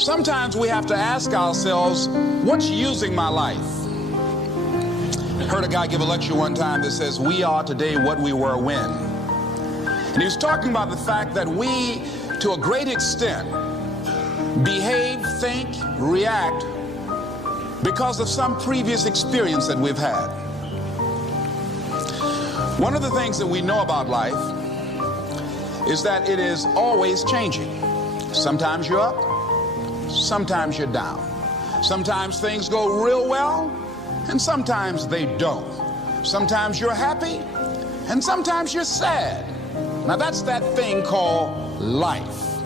Sometimes we have to ask ourselves, what's using my life? I heard a guy give a lecture one time that says, we are today what we were when. And he was talking about the fact that we, to a great extent, behave, think, react because of some previous experience that we've had. One of the things that we know about life is that it is always changing. Sometimes you're up, sometimes you're down. Sometimes things go real well, and sometimes they don't. Sometimes you're happy, and sometimes you're sad. Now that's that thing called life.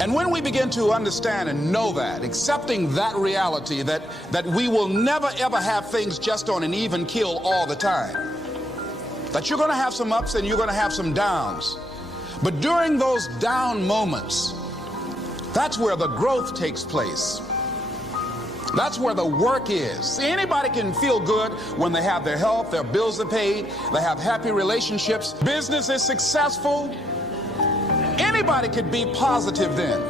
And when we begin to understand and know that, accepting that reality that we will never ever have things just on an even keel all the time, that you're going to have some ups and you're going to have some downs, but during those down moments, that's where the growth takes place. That's where the work is. See, anybody can feel good when they have their health, their bills are paid, they have happy relationships, business is successful. Anybody could be positive then.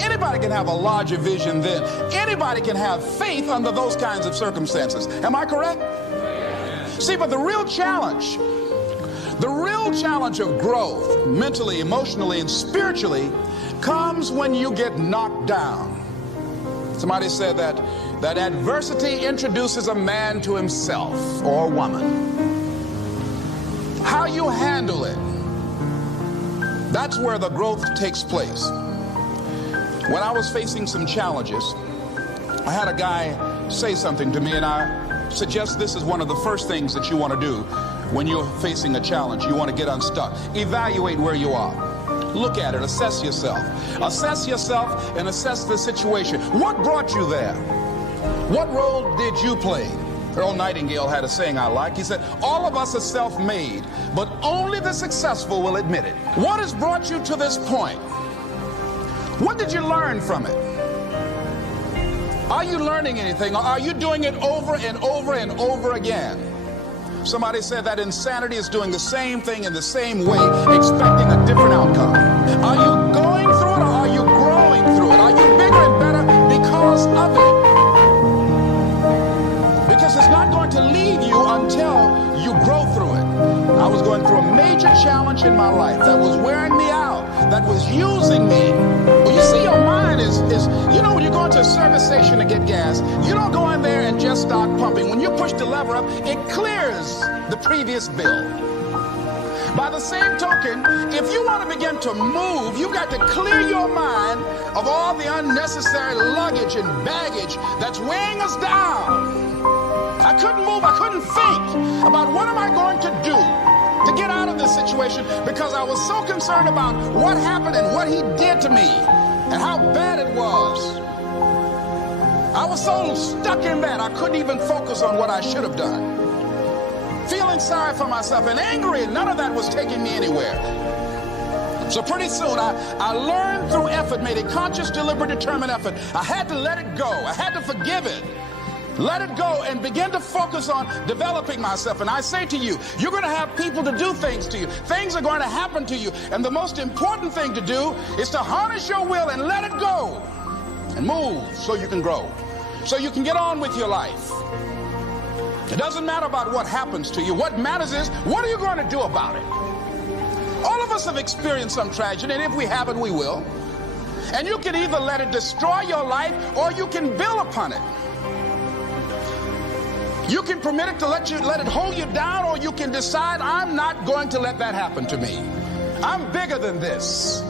Anybody can have a larger vision then. Anybody can have faith under those kinds of circumstances. Am I correct? See, but the real challenge of growth, mentally, emotionally, and spiritually, comes when you get knocked down. Somebody said that adversity introduces a man to himself or a woman. How you handle it, that's where the growth takes place. When I was facing some challenges, I had a guy say something to me, and I suggest this is one of the first things that you want to do when you're facing a challenge. You want to get unstuck. Evaluate where you are. Look at it, assess yourself. Assess yourself and assess the situation. What brought you there? What role did you play? Earl Nightingale had a saying I like. He said, all of us are self-made, but only the successful will admit it. What has brought you to this point? What did you learn from it? Are you learning anything, or are you doing it over and over and over again? Somebody said that insanity is doing the same thing in the same way, expecting a different outcome. Are you going through it, or are you growing through it? Are you bigger and better because of it? Because it's not going to leave you until you grow through it. I was going through a major challenge in my life that was wearing me out, that was using me. Well, you see, your mind is you know, when you go into a service station to get gas, you don't go in there and just start pumping. When you push the lever up, it clears the previous bill. By the same token, if you want to begin to move, you've got to clear your mind of all the unnecessary luggage and baggage that's weighing us down. I couldn't move, I couldn't think about what am I going to do to get out of this situation, because I was so concerned about what happened and what he did to me and how bad it was. I was so stuck in that I couldn't even focus on what I should have done. Feeling sorry for myself and angry, and none of that was taking me anywhere. So pretty soon I learned through effort, made a conscious, deliberate, determined effort. I had to let it go. I had to forgive it. Let it go and begin to focus on developing myself. And I say to you, you're going to have people to do things to you. Things are going to happen to you. And the most important thing to do is to harness your will and let it go and move so you can grow, so you can get on with your life. It doesn't matter about what happens to you. What matters is, what are you going to do about it? All of us have experienced some tragedy, and if we haven't, we will. And you can either let it destroy your life, or you can build upon it. You can permit it to let it hold you down, or you can decide, I'm not going to let that happen to me. I'm bigger than this.